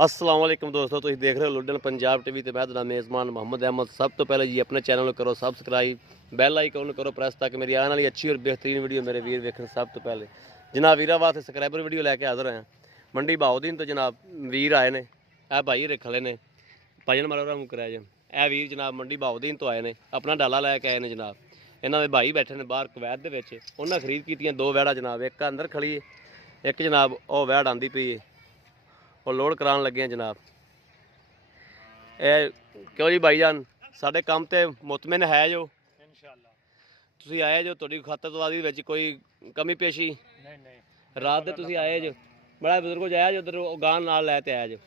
अस्सलाम वालेकुम दोस्तों, तुम देख रहे हो लुडन पंजाब टीवी ते मैं तुहाडा मेज़बान मोहम्मद अहमद। सब तो पहले जी अपने चैनल करो सबसक्राइब, बैल आइकन करो प्रेस ताकि मेरी आने वाली अच्छी और बेहतरीन वीडियो मेरे वीर वेखन सब तो पहले। जनाब वीरा वास्ते सबसक्राइबर वीडियो लैके हाज़र हैं मंडी बहाउद्दीन तो। जनाब वीर आए ने, ए भाई रे खड़े ने, भजन मारो मुँह कराया जन। ए वीर जनाब मंडी बहाउद्दीन तो आए ने, अपना डाला लैके आए ने जनाब। इन्हों के भाई बैठे ने बाहर कवैत दे विच। उन्हें खरीद कीतियां दो वैड़ा जनाब, एक अंदर खड़ी है, एक जनाब वह वैड़ आंदी पई है और लोड कराने लगे हैं जनाब। क्यों जी भाईजान, साढ़े काम ते मुतमिन है जो इंशाअल्लाह। तुसीं आए जो, तुहाडी खातरदारी विच कोई कमी पेशी नहीं रात दे तुसीं आए जो, बड़ा बुजुर्ग जाया जो उधर गान नाल लै ते आया जो।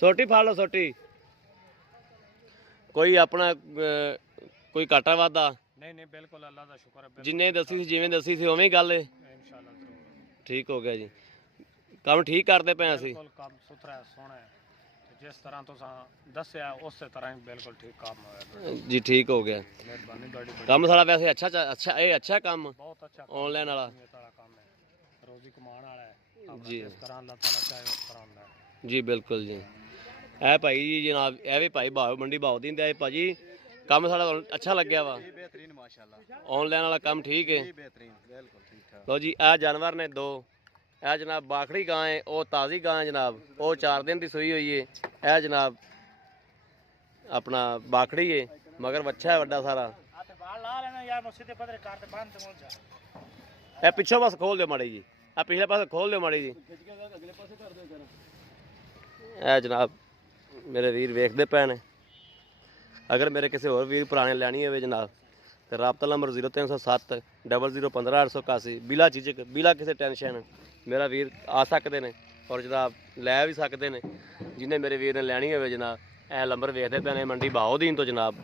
सोटी फाड़ लो सोटी, कोई अपना कोई घाटा वादा नहीं बिल्कुल अल्लाह का शुक्र है। जिन्हें दसी सी जिवें दसी सी उवें गल है। इंशाअल्लाह जरूर ठीक हो गया जी, काम ठीक करते पे असीं। बिल्कुल काम सुथरा है, सोहना है, जिस तरह तुसां दस्या उस तरह ही बिल्कुल ठीक काम होया जी। ठीक हो गया, मेहरबानी तुहाडी बड़ी। काम सारा वैसे अच्छा ये अच्छा काम बहुत अच्छा ऑनलाइन वाला काम है, रोजी कमाने वाला है जी। जिस तरह अल्लाह ताला चाहे उस तरह होंदा है जी बिल्कुल जी। ए भाई जी जनाब, ए भी भाई मंडी बहाउद्दीन दे भाजी, काम सारा अच्छा लग्या वा बेहतरीन माशाल्लाह। ऑनलाइन वाला काम ठीक है। बेहतरीन बिल्कुल ठीक ठाक। लो जी, ए जानवर ने दो, ए जनाब बाखड़ी गां है, वो ताज़ी गां है जनाब, वो 4 दिन की सूई हुई है। ए जनाब अपना बाखड़ी है, मगर बच्चा है वड्डा सारा। ए पिछों बस खोल दो माड़ी जी, ए पिछले पास खोल दो माड़ी जी। ए जनाब मेरे वीर वेखते पे ने, अगर मेरे किसी होर वीर पुराने लैनी हो जनाब तो राबता नंबर 0307 00 15 881, बिला झिझक बिला किसी टेंशन मेरा वीर आ सकते हैं और जनाब लै भी सकते हैं। जिन्हें मेरे वीर ने लैनी हो जनाब, ए नंबर वेखते पे ने मंडी बहाउद्दीन तो जनाब।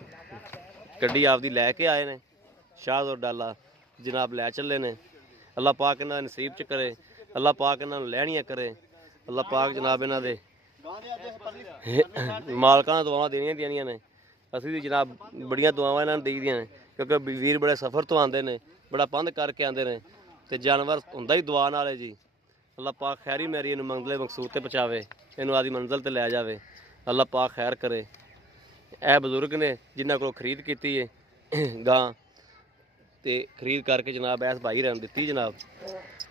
गड्डी आपदी लैके आए ने, शाह और डाला जनाब लै चले ने। अल्लाह पाक इन्हां दे नसीब च करे, अल्लाह पाक इन्हां नूं लैणियां करे, अल्लाह पाक जनाब इन्हां दे मालकां दुआवां देनियां देनियां ने। असीं भी जनाब बड़ियां दुआवां इन्हां नूं देई दियां ने, क्योंकि वीर बड़े सफ़र तो आते हैं, बड़ा पंध करके आते हैं, तो जानवर हुंदा ही दुआ नाल है जी। अल्लाह पाक खैरी मैरी इनू मंगले मकसूद ते पहुँचावे, इनू आदि मंजिल ते लै जावे, अल्लाह पाक खैर करे। ए बजुर्ग ने जिन्हां कोलों खरीद कीती है गां, ते खरीद करके जनाब इस भाई रहन दित्ती जनाब।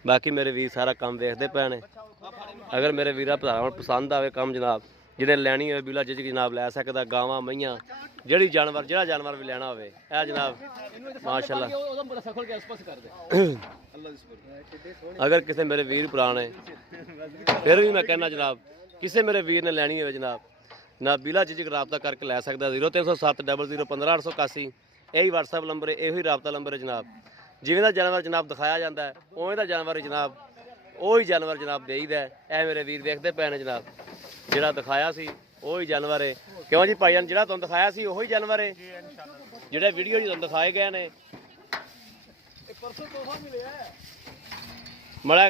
बाकी मेरे वीर सारा काम वेखते पे ने, अगर मेरे वीरा भरावां पसंद आवे काम जनाब, जिन्हें लैनी हो बिला झिझक जनाब लै सकदा। गावां मईयां जेहड़ी जानवर जेहड़ा जानवर भी लेना होवे, ए जनाब माशाल्लाह। अगर किसी मेरे वीर पुराने फिर भी मैं कहना जनाब, किसी मेरे वीर ने लैनी हो जनाब ना बिला झिझक राबता करके लै सकदा। 0307 00 15 881 यही व्हाट्सएप नंबर है, यही राबता नंबर है जनाब। जिवें दा जानवर जनाब दिखाया जाता है उवें दा जानवर जनाब वही जानवर जनाब देईदा है। ए मेरे वीर देखते पे ने जनाब, जिहड़ा दिखाया सी वही जानवर है। क्यों जी भाईजान, जिहड़ा तुहानूं दिखाया सी वही जानवर है, जिहड़े वीडियो जी तुहानूं दिखाए गए ने। बड़ा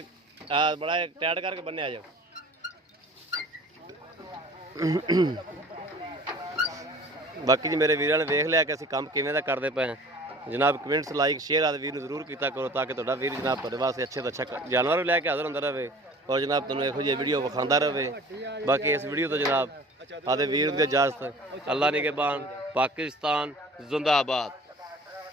बड़ा टाइट करके बन्ने जाओ। बाकी जी मेरे वीरां ने वेख लिया कि असीं काम किवें दा करदे पे हैं जनाब। कमेंट्स लाइक शेयर आदि वीर जरूर किया करो, ताकि तुहाडा वीर जनाब तुहाडे वास्ते अच्छे तो अच्छा जानवर भी लैके हाज़र होंदा रहे और जनाब तुहानूं इहो जी वीडियो विखांदा रहे। बाकी इस वीडियो तो जनाब आदे वीर दी इजाजत, अल्लाह निगहबान, पाकिस्तान जिंदाबाद।